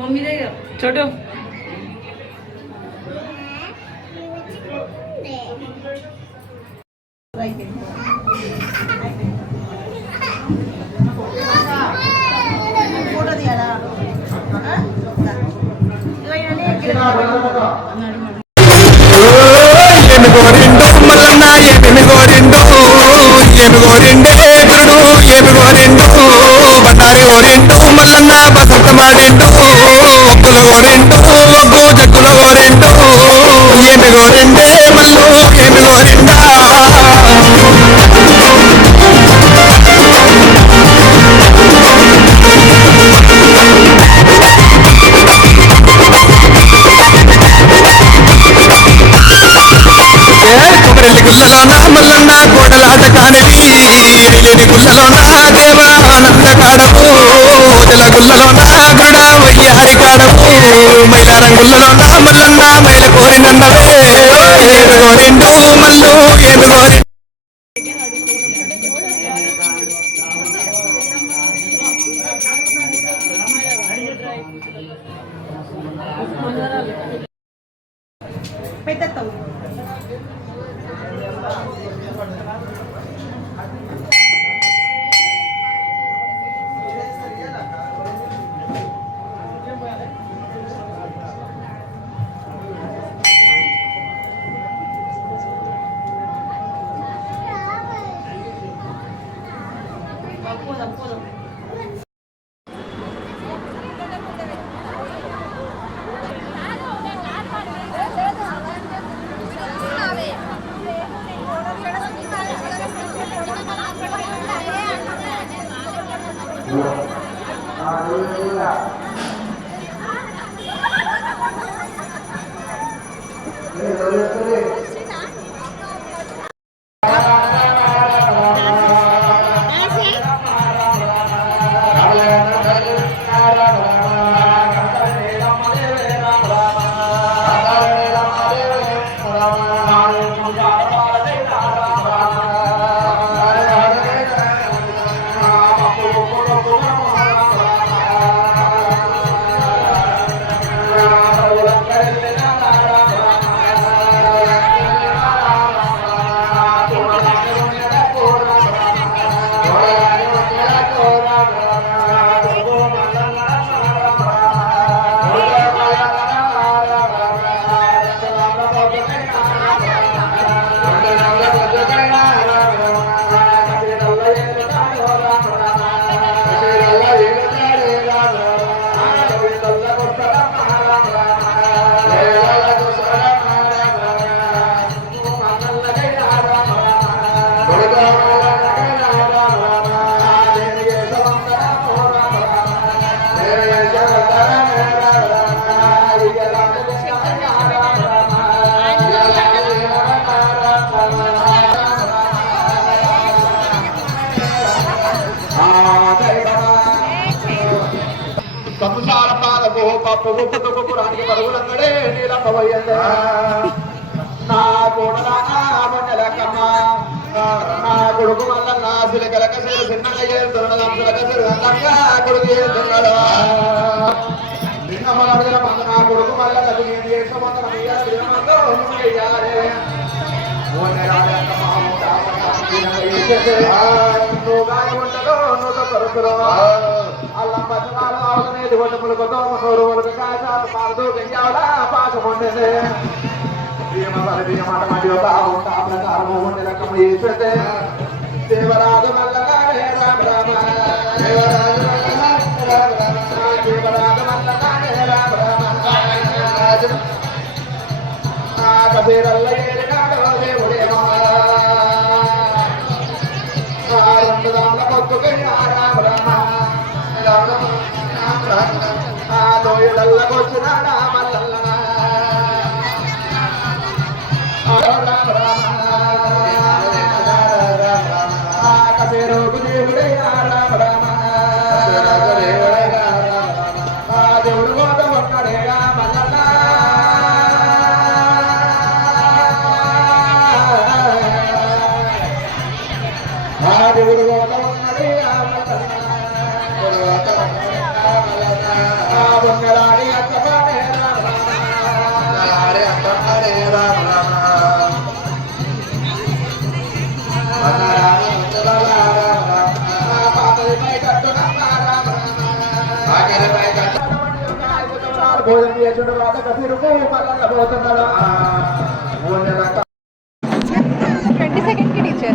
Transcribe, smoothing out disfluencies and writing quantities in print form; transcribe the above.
छोटू photo दिया బట్టారి ఓరిండు మల్లన్న బసంత మాడిండు ఒక్కుల ఓరిండు ఒగ్గు జగ్గుల ఓరిండు ఏమి గోరిండే మల్లు ఏమి గోరిండా కొబ్బరిల్లి గుల్లలోన మల్లన్న కోడలాట కానివి రైలేని గుల్లలోన దేవానంద కాడము ఓదల గుల్లలోన గడ వయ్యారి కాడము మైలారం గుల్లలోన మల్లన్న మైల కోరినన్నవే ఏమి కోరిండు మల్లు ఏమి కోరిండు సంసార పాదకు పప్పు పురానికి పరుగులంగడే నీలమ్మయ్యే నా కోడలకమ్మ నా కొడుకు మల్లన్న సిలకలక సిరు చిన్నగా చేరుతున్నాం సిలక కొడుకు చేరుతున్నాడు నిన్న నా కొడుకు మల్లన్నకు నేను చేస్తామన్నా నువ్వు గాయ ఉండదు నువ్వు కొడుకులో అల్లం పచ్చనాలు అవసనేది కొట్టు ములుగుతో నూరు ములుగు కాశాలు పాలతో గంజావలా పాసముండేది బియ్యమాట మడి ఒక ప్రకారము ఉండే రకము చేస్తే దేవరాజు మల్లగానే రామ రామ దేవరాజు మల్లగానే రామ రామ కబీరల్ల ఏలినాడు దేవుడేమో రెండు దాంట్లో కొట్టుకు రామ రామ లోయలల్లకొచ్చినాడా మల్లన్న కబీరోగు దేవుడయ్యా రామ రామ దేవుడు కోట ఉన్నాడేగా మల్లన్న దేవుడు కోట ఉన్నది బొంగరాడ భోజనం చేసిన రాత కసిరుకు మళ్ళా పోతున్నాడు 22nd की टीचर